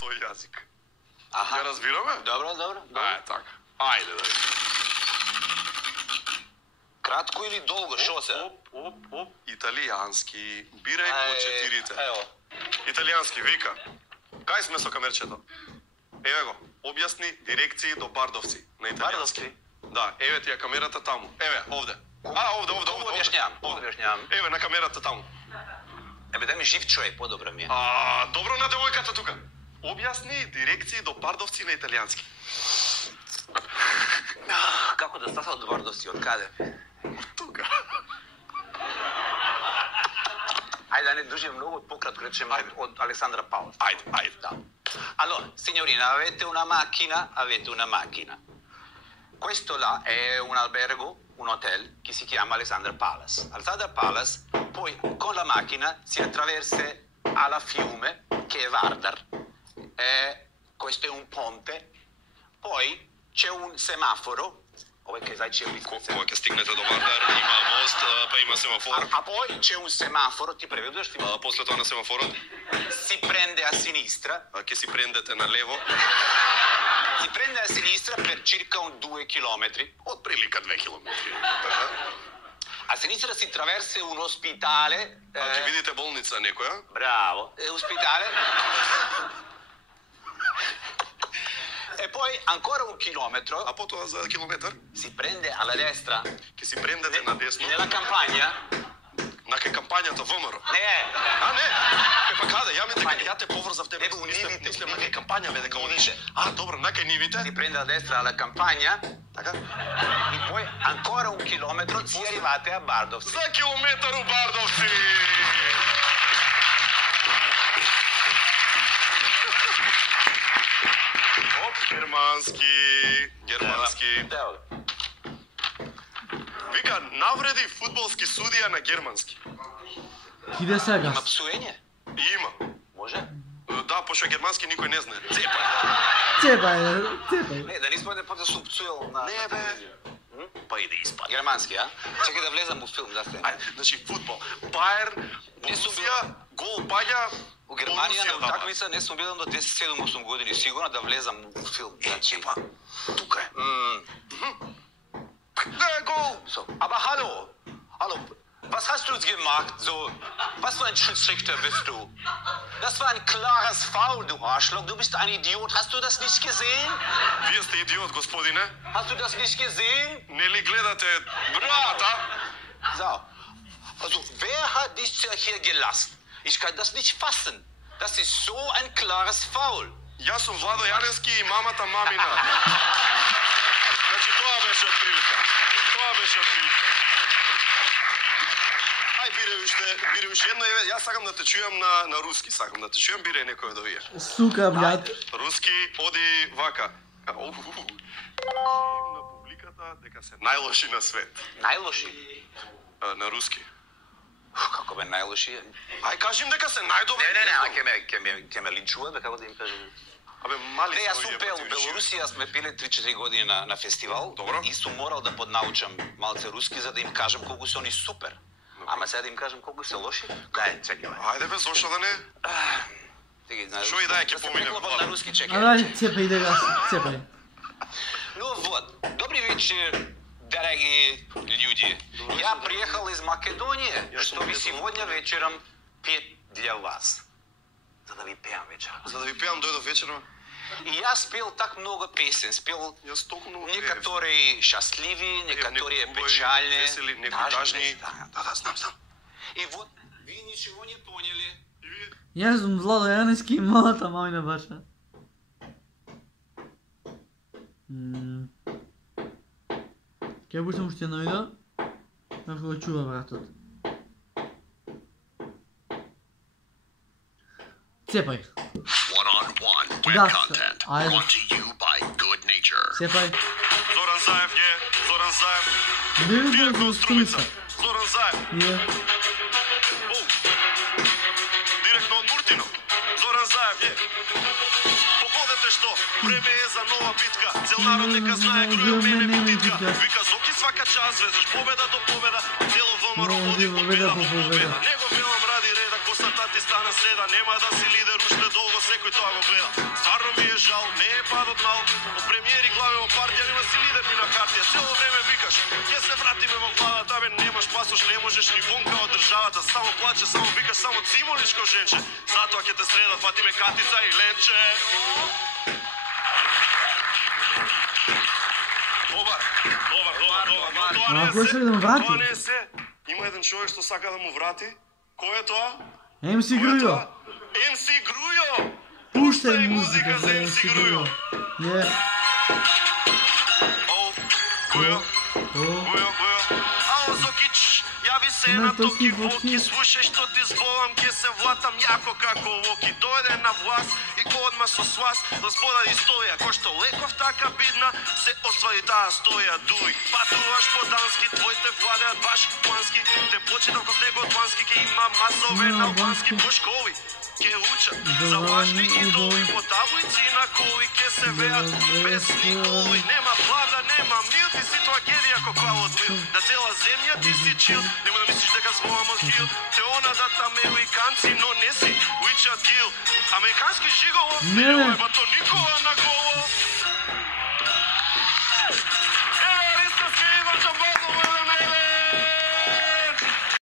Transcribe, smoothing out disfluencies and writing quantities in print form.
тој јазик. Аха. Ја разбираме? Добро. Така. Ајде да видим. Кратко или долго, шо се? Оп. Италијански. Бирај по 4-те. Ево. Италијански вика. Кај сме со камерчето? Еве го. Објасни дирекции до Бардовци на италијански. Бардовци? Да, еве ти ја камерата таму. Еве, овде. Овде. Објаснявам. Еве на камерата таму. Ебе, дај ми жив човек, подобро ми е. Добро на девојката тука. Објасни дирекции до Бардовци на италијански. Како да стаса од Бардовци, од каде? Тука. Ајде да не дужим многу, пократко речем од Александра Паула. Ајде. Да. Allora, signorina, avete una macchina. Questo là è un albergo, un hotel che si chiama Alexandra Palace. Alexandra Palace, poi con la macchina si attraversa alla fiume che è Vardar. Questo è un ponte. Poi c'è un semaforo. Perché sai c'è un Кога ќе стигнете до Вардар, има мост, па има семафор. А poi c'è un semaforo, ti prevедуваш филм. После тоа на семафорот Si prende a sinistra. ќе си прендете на лево. Si prende a sinistra per circa 2 chilometri. Од прилика 2 километри. A sinistra si attraversa un ospitale. Ќе видите болница некоја. Bravo, è ospitale. E poi ancora 1 chilometro. А потоа за километар Si prende alla destra. ќе си прендете на десно. Nella campagna. На кај кампањата ВМРО. Не. Не. Па каде? Ја те поврзав тебе. Мислам на кај кампања ве дека одиш. Добро, на кај нивите. Si prende a destra alla campagna. Така. E poi ancora 1 chilometro si arrivate a Bardovci. За километар у Бардовци. Германски. Вика, навреди фудбалски судија на германски. Иде сега. Има псуење? Има. Може? Да, пошто германски никој не знае. Цепај. Не, да нисмо да потоа су псуел на... Не бе. Па иде испад. Германски, а? Чекај да влезам у филм, да сте. Ајде, значи фудбал. Бајерн, Борусија, гол паѓа. У Германија на утакмица не сум бидел до 10-7-8 години, сигурно да влезам у филм. Значи, тука е. Gol! So. Aber hallo, was hast du gemacht? So, was für ein Schiedsrichter bist du? Das war ein klares Foul, du Arschloch. Du bist ein Idiot. Hast du das nicht gesehen? Вие сте идиот, господине. Hast du das nicht gesehen? Нели гледате мамата? So. Also, wer hat dich hier gelassen? Ich kann das nicht fassen. Das ist so ein klares Foul. Јас сум Владо Јаневски и мамата мамина. Значи тоа беше отприлика. Ај бире уште едно, јас сакам да те чујам на руски, бире некој да вие. Сука, блјат. Руски, оди вака. На публиката дека се најлоши на свет. Најлоши? На руски. Како бе најлоши? Ај кажем дека се најдобри. Не, ќе ме линчува, бе, како да им кажем. Абе, мали не, јас сум пел у Белорусија, сме пиле 3-4 години на фестивал. Добро. И сум морал да поднаучам малце руски за да им кажам колку се они супер. Ама сега да им кажам колку се лоши? Дај, чекај. Ајде бе, зошто да не? Шо и да ќе поминеме. На руски, чекај. Ајде, цепај да гас, цепај. Ну вот, добрый вечер, дорогие люди. Я приехал из Македонии, чтобы сегодня вечером петь для вас. За да ви пеам вечером. За да ви пеам дојдов вечером. И я спел так много песен, спел некоторые счастливые, некоторые печальные, тажни. Да, знам. И вот, вы ничего не поняли. Јас сум Владо Јаневски и малата мамина баша. Ќе пуштам уште едно видео. Како го чува братот. Цепај. One-on-one web content brought to you by Good Nature. Цепај. Зоран Заев е, Зоран Заев. Директно од Струмица. Зоран Заев. Директно од Муртино. Зоран Заев е. Погодете што, време е за нова битка. Цел народ нека знае крој мене битка. Вика Зоки свака час, везеш победа до победа. Цело ВМРО води победа по победа. Него велам ради реда. Косата ти стана седа, нема да си лидер, уште долго секој тоа го гледа. Стварно ми е жал, не е падот мал, по премиери главе во партија нема си лидер ни на хартија. Цело време викаш, ќе се вратиме во владата, бе немаш пасош, не можеш ни вонка од државата, само плаче, само викаш, само цимоличко женче. Затоа ќе те средат, фати ме катица и ленче. Добар, но тоа не е се. Има еден човек што сака да му врати. Кој е тоа? MC Грујо. MC Грујо. Пуштай музика за MC Грујо. Грујо. Ало Зокич, јави се на токи воки, слушај што ти зболам, ке се влатам јако како локи. Дојде на власт и одма со слас разбода историја, кој што леков така бидна, се оствари таа стоја. Дуј, патуваш по дански, твоите владеат баш плански, те почитам кога него плански, ке има масове на албански по школи. Ке учат за важни идоли, по таблици на коли ке се веат без николи. Нема правда, нема мир, ти си трагедија кој од мир. Да цела земја ти си чил, нема да мислиш дека зборам од хил. Те она да американци, но не си Richard Gill. Американски жиголо, не е, ба то никога на голо.